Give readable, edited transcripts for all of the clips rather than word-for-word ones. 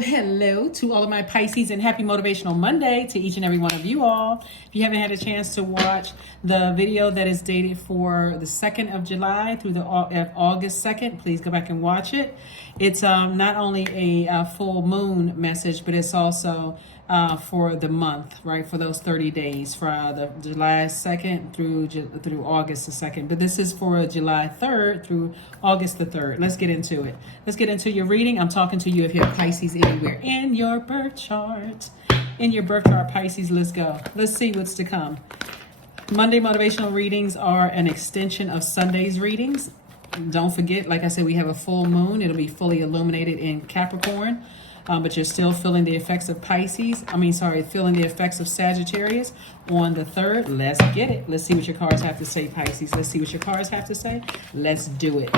Hello to all of my Pisces, and happy Motivational Monday to each and every one of you all. If you haven't had a chance to watch the video that is dated for the 2nd of July through the August 2nd, please go back and watch it. It's not only a full moon message, but it's also for the month, right? For those 30 days, for the July 2nd through August the 2nd. But this is for July 3rd through August the 3rd. Let's get into it. Let's get into your reading. I'm talking to you if you have Pisces anywhere in your birth chart. In your birth chart, Pisces, let's go. Let's see what's to come. Monday motivational readings are an extension of Sunday's readings. Don't forget, like I said, we have a full moon. It'll be fully illuminated in Capricorn. But you're still feeling the effects of feeling the effects of Sagittarius on the 3rd. Let's get it. Let's see what your cards have to say, Pisces. Let's see what your cards have to say. Let's do it.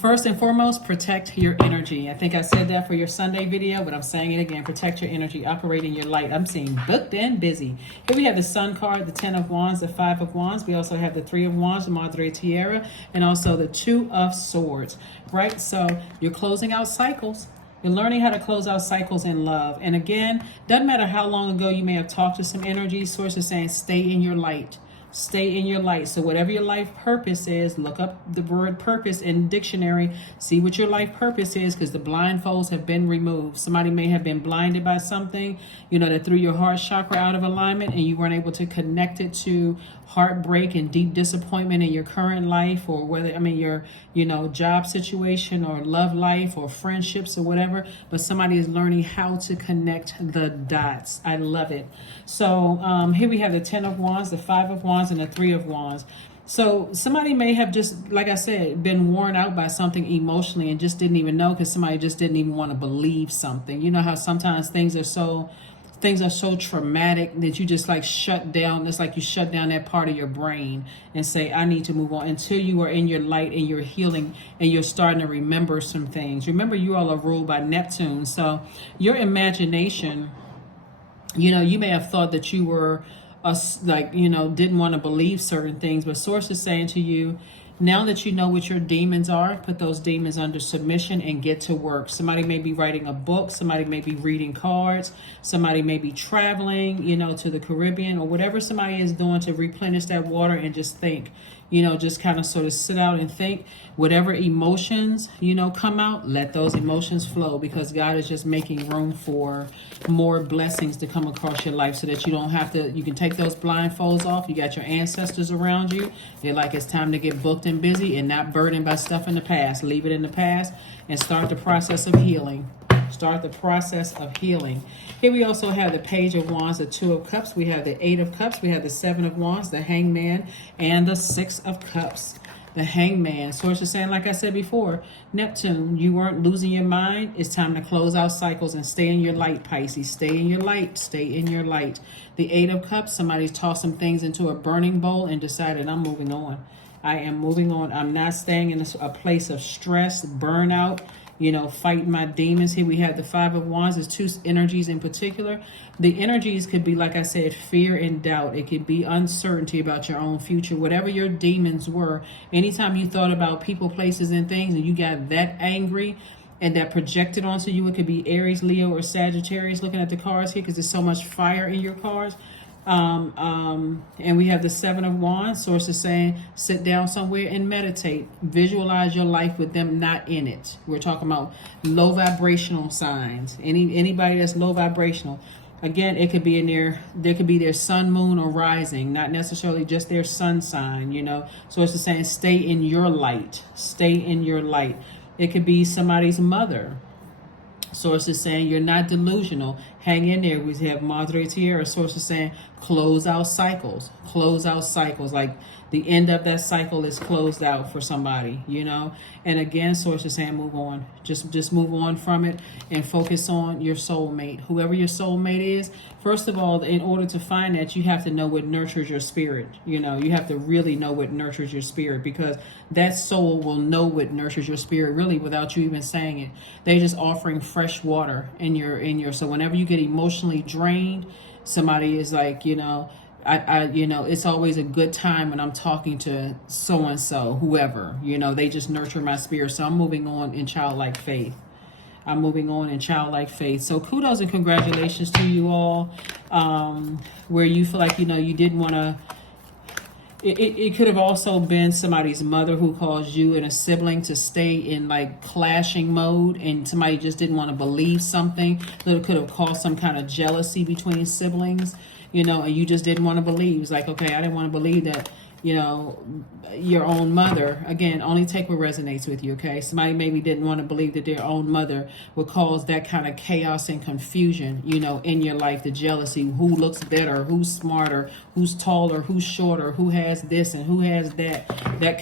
First and foremost, protect your energy. I think I said that for your Sunday video, but I'm saying it again. Protect your energy. Operate in your light. I'm seeing booked and busy. Here we have the Sun card, the 10 of Wands, the 5 of Wands. We also have the 3 of Wands, the Madre Tierra, and also the 2 of Swords, right? So you're closing out cycles. You're learning how to close out cycles in love. And again, doesn't matter how long ago you may have talked to some energy, source is saying stay in your light. Stay in your light. So whatever your life purpose is, look up the word purpose in dictionary. See what your life purpose is, because the blindfolds have been removed. Somebody may have been blinded by something, that threw your heart chakra out of alignment, and you weren't able to connect it to heartbreak and deep disappointment in your current life, or whether, your, job situation or love life or friendships or whatever. But somebody is learning how to connect the dots. I love it. So here we have the 10 of Wands, the 5 of Wands, and the 3 of Wands. So somebody may have just, like I said, been worn out by something emotionally and just didn't even know, because somebody just didn't even want to believe something. You know how sometimes things are so traumatic that you just shut down. It's like you shut down that part of your brain and say, I need to move on, until you are in your light and you're healing and you're starting to remember some things. Remember, you all are ruled by Neptune. So your imagination, you may have thought that you were didn't want to believe certain things, but source is saying to you, now that you know what your demons are, put those demons under submission and get to work. Somebody may be writing a book. Somebody may be reading cards. Somebody may be traveling, to the Caribbean, or whatever somebody is doing to replenish that water and just think, just kind of sort of sit out and think. Whatever emotions, come out, let those emotions flow, because God is just making room for more blessings to come across your life, so that you don't have to, you can take those blindfolds off. You got your ancestors around you. They're like, it's time to get booked and busy and not burdened by stuff in the past. Leave it in the past and start the process of healing. Start the process of healing. Here we also have the Page of Wands, the 2 of Cups. We have the 8 of Cups. We have the 7 of Wands, the Hangman, and the 6 of Cups. The Hangman. Source is saying, like I said before, Neptune, you weren't losing your mind. It's time to close out cycles and stay in your light, Pisces. Stay in your light. Stay in your light. The 8 of Cups, somebody's tossed some things into a burning bowl and decided, I'm moving on. I am moving on. I'm not staying in a place of stress, burnout, fighting my demons. Here we have the 5 of Wands. There's 2 energies in particular. The energies could be, like I said, fear and doubt. It could be uncertainty about your own future. Whatever your demons were, anytime you thought about people, places, and things, and you got that angry and that projected onto you, it could be Aries, Leo, or Sagittarius. Looking at the cards here, because there's so much fire in your cards. And we have the 7 of Wands. Source is saying, sit down somewhere and meditate. Visualize your life with them not in it. We're talking about low vibrational signs. Anybody that's low vibrational. Again, it could be there could be their sun, moon, or rising, not necessarily just their sun sign, Source is saying, stay in your light. Stay in your light. It could be somebody's mother. Source is saying, you're not delusional. Hang in there. We have Madre Tierra. Source is saying, close out cycles. Close out cycles. Like the end of that cycle is closed out for somebody, And again, source is saying, move on. Just move on from it and focus on your soulmate. Whoever your soulmate is, first of all, in order to find that, you have to know what nurtures your spirit. You have to really know what nurtures your spirit, because that soul will know what nurtures your spirit really without you even saying it. They're just offering fresh water in your. So whenever you get emotionally drained, somebody is like, it's always a good time when I'm talking to so-and-so, whoever, they just nurture my spirit. So I'm moving on in childlike faith. I'm moving on in childlike faith. So kudos and congratulations to you all. Where you feel like, you didn't want to, it could have also been somebody's mother who caused you and a sibling to stay in like clashing mode, and somebody just didn't want to believe something that could have caused some kind of jealousy between siblings, and you just didn't want to believe. It's like, okay, I didn't want to believe that, your own mother. Again, only take what resonates with you, okay? Somebody maybe didn't want to believe that their own mother would cause that kind of chaos and confusion, in your life. The jealousy, who looks better, who's smarter, who's taller, who's shorter, who has this and who has that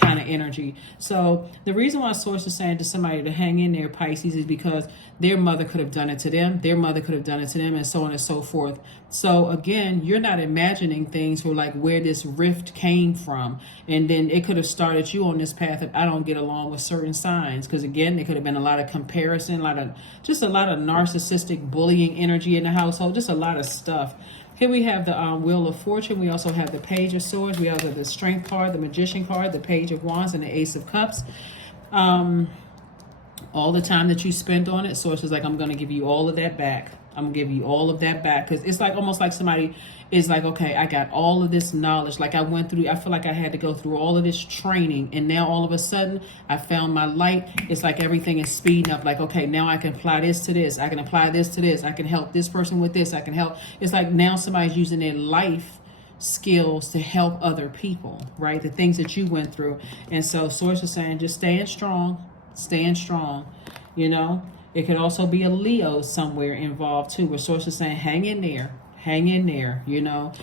kind of energy. So the reason why Source is saying to somebody to hang in there, Pisces, is because their mother could have done it to them, their mother could have done it to them, and so on and so forth. So again, you're not imagining things for like where this rift came from, and then it could have started you on this path of I don't get along with certain signs, because again, there could have been a lot of comparison, a lot of narcissistic bullying energy in the household, just a lot of stuff. Here we have the Wheel of Fortune. We also have the Page of Swords. We also have the Strength card, the Magician card, the Page of Wands, and the Ace of Cups. All the time that you spent on it, Source is like, I'm going to give you all of that back. I'm going to give you all of that back. Because it's like almost like somebody is like, okay, I got all of this knowledge. Like I feel like I had to go through all of this training. And now all of a sudden, I found my light. It's like everything is speeding up. Like, okay, now I can apply this to this. I can apply this to this. I can help this person with this. I can help. It's like now somebody's using their life skills to help other people, right? The things that you went through. And so Source is saying, just staying strong. It could also be a Leo somewhere involved too, where Source is saying hang in there, you're not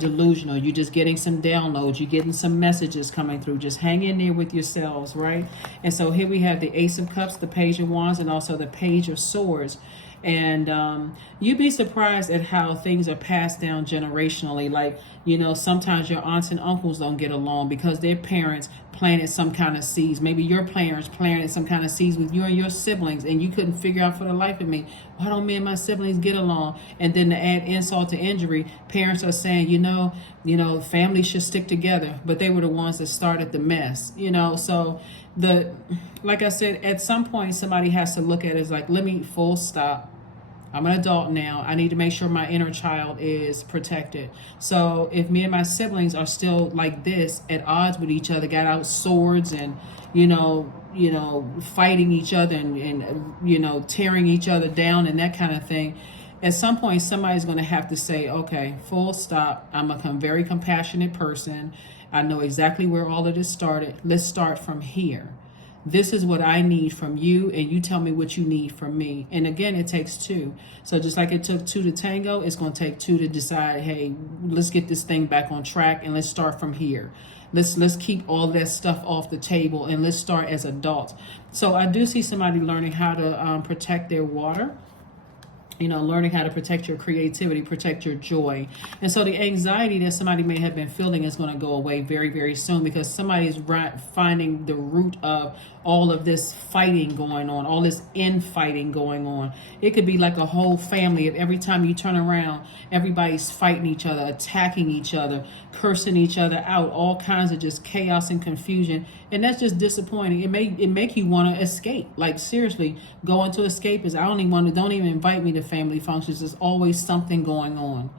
delusional, you're just getting some downloads, you're getting some messages coming through, just hang in there with yourselves, right? And so here we have the Ace of Cups, the Page of Wands, and also the Page of Swords. And you'd be surprised at how things are passed down generationally. Like, sometimes your aunts and uncles don't get along because their parents planted some kind of seeds. Maybe your parents planted some kind of seeds with you and your siblings, and you couldn't figure out for the life of me, why don't me and my siblings get along? And then to add insult to injury, parents are saying, families should stick together, but they were the ones that started the mess, So like I said, at some point somebody has to look at it as like, let me full stop. I'm an adult now. I need to make sure my inner child is protected. So if me and my siblings are still like this, at odds with each other, got out swords and, fighting each other and tearing each other down and that kind of thing, at some point somebody's going to have to say, okay, full stop. I'm a very compassionate person. I know exactly where all of this started. Let's start from here. This is what I need from you, and you tell me what you need from me. And again, it takes two. So just like it took two to tango, it's going to take two to decide, hey, let's get this thing back on track and let's start from here. Let's keep all that stuff off the table and let's start as adults. So I do see somebody learning how to protect their water. Learning how to protect your creativity, protect your joy. And so the anxiety that somebody may have been feeling is going to go away very, very soon, because somebody is finding the root of all of this fighting going on, all this infighting going on. It could be like a whole family. If every time you turn around, everybody's fighting each other, attacking each other, cursing each other out, all kinds of just chaos and confusion. And that's just disappointing. It make you want to escape. Like seriously, go into escapism. Don't even invite me to family functions. There's always something going on.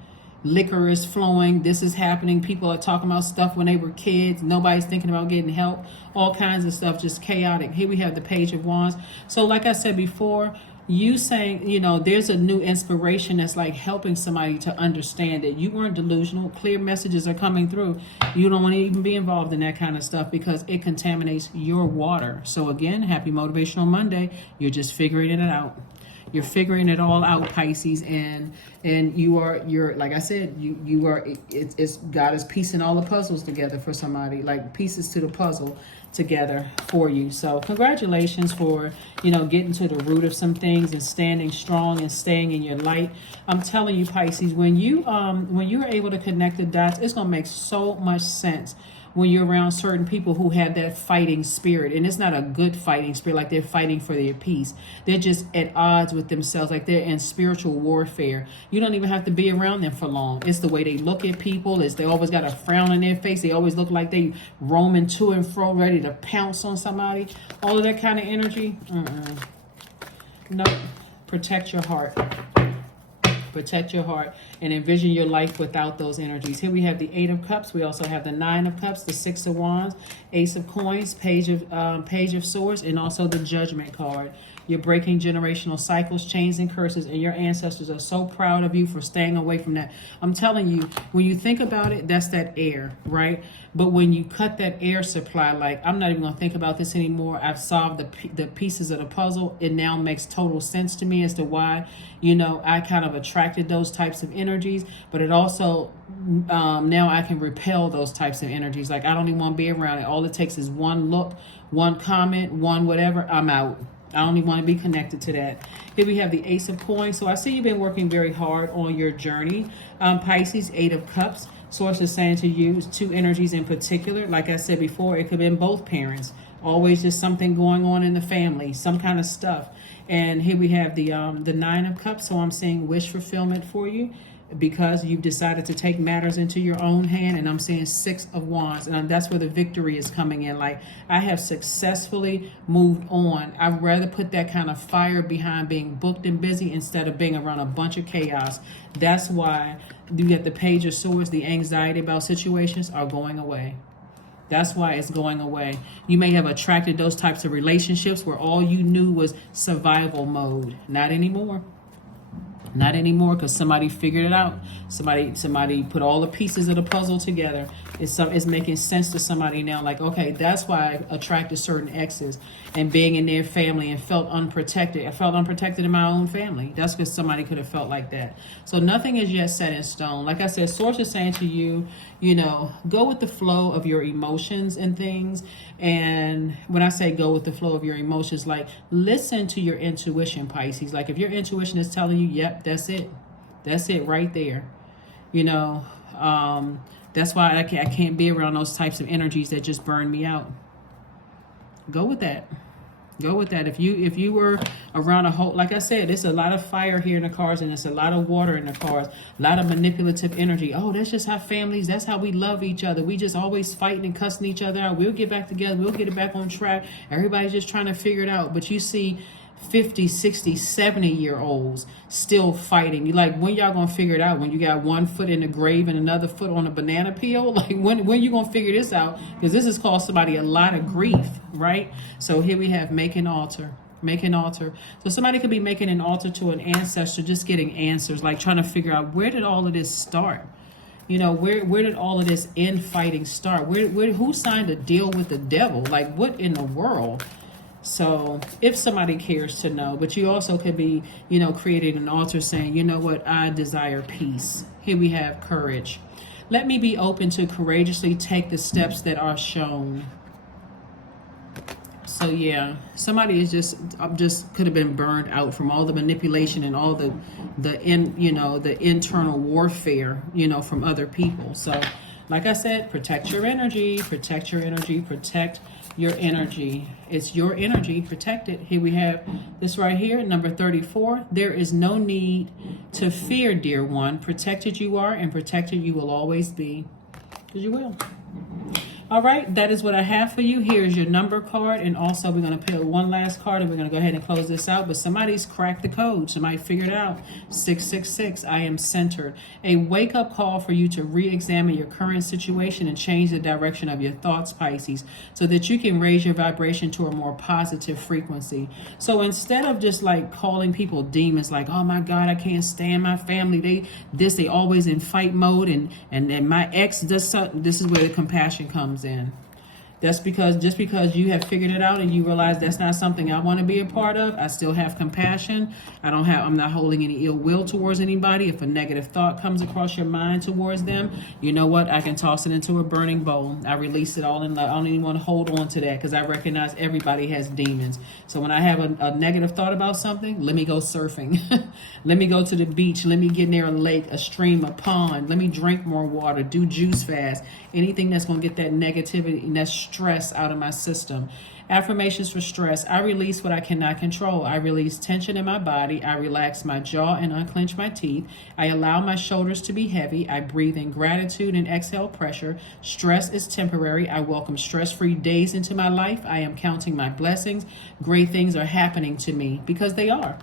Liquor is flowing. This is happening. People are talking about stuff when they were kids. Nobody's thinking about getting help. All kinds of stuff, just chaotic. Here we have the Page of Wands. So like I said before, you saying, there's a new inspiration that's like helping somebody to understand that you weren't delusional. Clear messages are coming through. You don't want to even be involved in that kind of stuff because it contaminates your water. So again, happy Motivational Monday. You're just figuring it out. You're figuring it all out, Pisces, and you're like I said, you are. It's God is piecing all the puzzles together for somebody, like pieces to the puzzle together for you. So congratulations for getting to the root of some things and standing strong and staying in your light. I'm telling you, Pisces, when you're able to connect the dots, it's gonna make so much sense when you're around certain people who have that fighting spirit. And it's not a good fighting spirit, like they're fighting for their peace. They're just at odds with themselves, like they're in spiritual warfare. You don't even have to be around them for long. It's the way they look at people. They always got a frown on their face. They always look like they roaming to and fro, ready to pounce on somebody. All of that kind of energy. No. Protect your heart. Protect your heart and envision your life without those energies. Here we have the 8 of Cups. We also have the 9 of Cups, the 6 of Wands, Ace of Coins, Page of Swords, and also the Judgment card. You're breaking generational cycles, chains, and curses, and your ancestors are so proud of you for staying away from that. I'm telling you, when you think about it, that's that air, right? But when you cut that air supply, like, I'm not even going to think about this anymore. I've solved the pieces of the puzzle. It now makes total sense to me as to why, you know, I kind of attracted those types of energies, but it also, now I can repel those types of energies. Like, I don't even want to be around it. All it takes is one look, one comment, one whatever, I'm out. I don't even want to be connected to that. Here we have the Ace of Coins. So I see you've been working very hard on your journey. Pisces, 8 of Cups. Source is saying to use 2 energies in particular. Like I said before, it could have been both parents. Always just something going on in the family, some kind of stuff. And here we have the 9 of Cups. So I'm seeing wish fulfillment for you, because you've decided to take matters into your own hand. And I'm seeing 6 of Wands, and that's where the victory is coming in. Like, I have successfully moved on. I'd rather put that kind of fire behind being booked and busy instead of being around a bunch of chaos. That's why you get the Page of Swords. The anxiety about situations are going away. That's why it's going away. You may have attracted those types of relationships where all you knew was survival mode. Not anymore. Not anymore, because somebody figured it out. Somebody put all the pieces of the puzzle together. It's making sense to somebody now. Like, okay, that's why I attracted certain exes and being in their family and felt unprotected. I felt unprotected in my own family. That's because somebody could have felt like that. So nothing is yet set in stone. Like I said, Source is saying to you, you know, go with the flow of your emotions and things. And when I say go with the flow of your emotions, like, listen to your intuition, Pisces. Like, if your intuition is telling you, yep, that's it. That's it right there. You know, that's why I can't be around those types of energies that just burn me out. Go with that. Go with that. If you were around a whole, like I said, there's a lot of fire here in the cards, and there's a lot of water in the cards, a lot of manipulative energy. Oh, that's just how families, that's how we love each other. We just always fighting and cussing each other out. We'll get back together. We'll get it back on track. Everybody's just trying to figure it out. But you see 50, 60, 70-year-olds still fighting. You like, when y'all gonna figure it out? When you got one foot in the grave and another foot on a banana peel? Like, when you gonna figure this out? Because this has caused somebody a lot of grief, right? So here we have make an altar. Make an altar. So somebody could be making an altar to an ancestor, just getting answers, like trying to figure out, where did all of this start? You know, where did all of this infighting start? Who signed a deal with the devil? Like, what in the world? So if somebody cares to know, but you also could be, you know, creating an altar saying, you know what, I desire peace. Here we have courage. Let me be open to courageously take the steps that are shown. So yeah, somebody is just could have been burned out from all the manipulation and all the internal warfare, you know, from other people. So like I said, protect your energy, protect your energy, protect your energy. It's your energy. Protect it. Here we have this right here, number 34. There is no need to fear, dear one. Protected you are, and protected you will always be. Because you will. All right, that is what I have for you. Here's your number card, and also we're going to put one last card, and we're going to go ahead and close this out. But somebody's cracked the code. Somebody figured it out. 666, I am centered. A wake-up call for you to re-examine your current situation and change the direction of your thoughts, Pisces, so that you can raise your vibration to a more positive frequency. So instead of just like calling people demons, like, oh my God, I can't stand my family. They always in fight mode, and my ex does something. This is where the compassion comes in. That's because just because you have figured it out and you realize that's not something I want to be a part of, I still have compassion. I'm not holding any ill will towards anybody. If a negative thought comes across your mind towards them, you know what? I can toss it into a burning bowl. I release it all, and I don't even want to hold on to that, because I recognize everybody has demons. So when I have a negative thought about something, let me go surfing. Let me go to the beach. Let me get near a lake, a stream, a pond. Let me drink more water, do juice fast. Anything that's going to get that negativity and that stress out of my system. Affirmations for stress. I release what I cannot control. I release tension in my body. I relax my jaw and unclench my teeth. I allow my shoulders to be heavy. I breathe in gratitude and exhale pressure. Stress is temporary. I welcome stress-free days into my life. I am counting my blessings. Great things are happening to me because they are.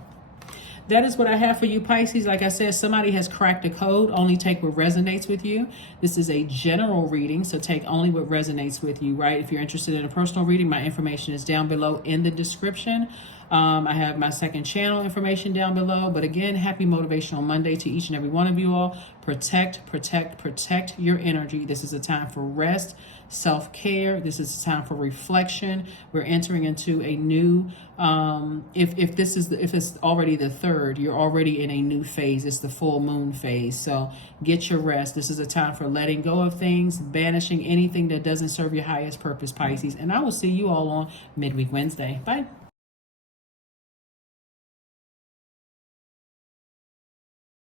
That is what I have for you, Pisces. Like I said, somebody has cracked the code. Only take what resonates with you. This is a general reading, so take only what resonates with you, right? If you're interested in a personal reading, my information is down below in the description. I have my second channel information down below. But again, happy Motivational Monday to each and every one of you all. Protect, protect, protect your energy. This is a time for rest, self-care. This is a time for reflection. We're entering into a new, if it's already the third, you're already in a new phase. It's the full moon phase. So get your rest. This is a time for letting go of things, banishing anything that doesn't serve your highest purpose, Pisces. And I will see you all on Midweek Wednesday. Bye.